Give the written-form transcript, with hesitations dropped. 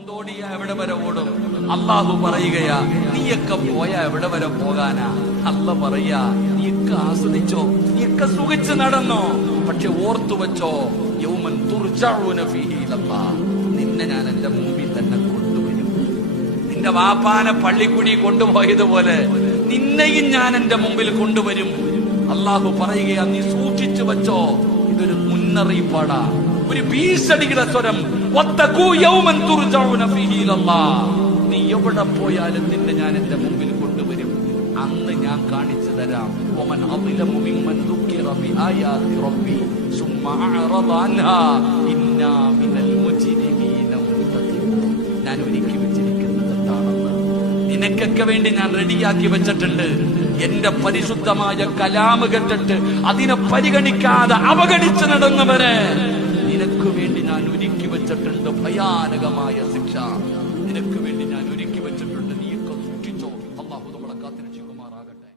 ഓന്തോടിയ എവിടെ വരെ ഓടും? അള്ളാഹു പറയുകയാ, നീയൊക്കെ പോയ എവിടെ വരെ പോകാനാ? അല്ല പറയാ, നീയൊക്കെ ആസ്വദിച്ചോ, നീയൊക്കെ സുഖിച്ച് നടന്നോ. പക്ഷെ ഓർത്തു വെച്ചോ, യൗമൻ തുർജഊന ഫീഹി ഇലല്ലാഹ്, നിന്നെ ഞാൻ എന്റെ മുമ്പിൽ തന്നെ കൊണ്ടുവരും. നിന്റെ വാപ്പാനെ പള്ളിക്കുടി കൊണ്ടുപോയതുപോലെ നിന്നെയും ഞാൻ എന്റെ മുമ്പിൽ കൊണ്ടുവരും. അള്ളാഹു പറയുകയാ, നീ സൂക്ഷിച്ചു വെച്ചോ. ഇതൊരു മുന്നറിയിപ്പാടാ, ഒരു ഭീഷണിയുടെ സ്വരം. നീ എവിടെ പോയാലും നിന്നെ ഞാൻ എന്റെ മുമ്പിൽ കൊണ്ടുവരും. അന്ന് ഞാൻ കാണിച്ചു തരാം. ഞാൻ ഒരുക്കി വെച്ചിരിക്കുന്നത് എന്താണെന്ന് നിനക്കൊക്കെ വേണ്ടി ഞാൻ റെഡിയാക്കി വെച്ചിട്ടുണ്ട്. എന്റെ പരിശുദ്ധമായ കലാമ് കേട്ടിട്ട് അതിനെ പരിഗണിക്കാതെ അവഗണിച്ചു നടന്നവരെ നിനക്ക് വേണ്ടി ഞാൻ ഒരുക്കി വെച്ചിട്ടുണ്ട് ഭയാനകമായ ശിക്ഷ.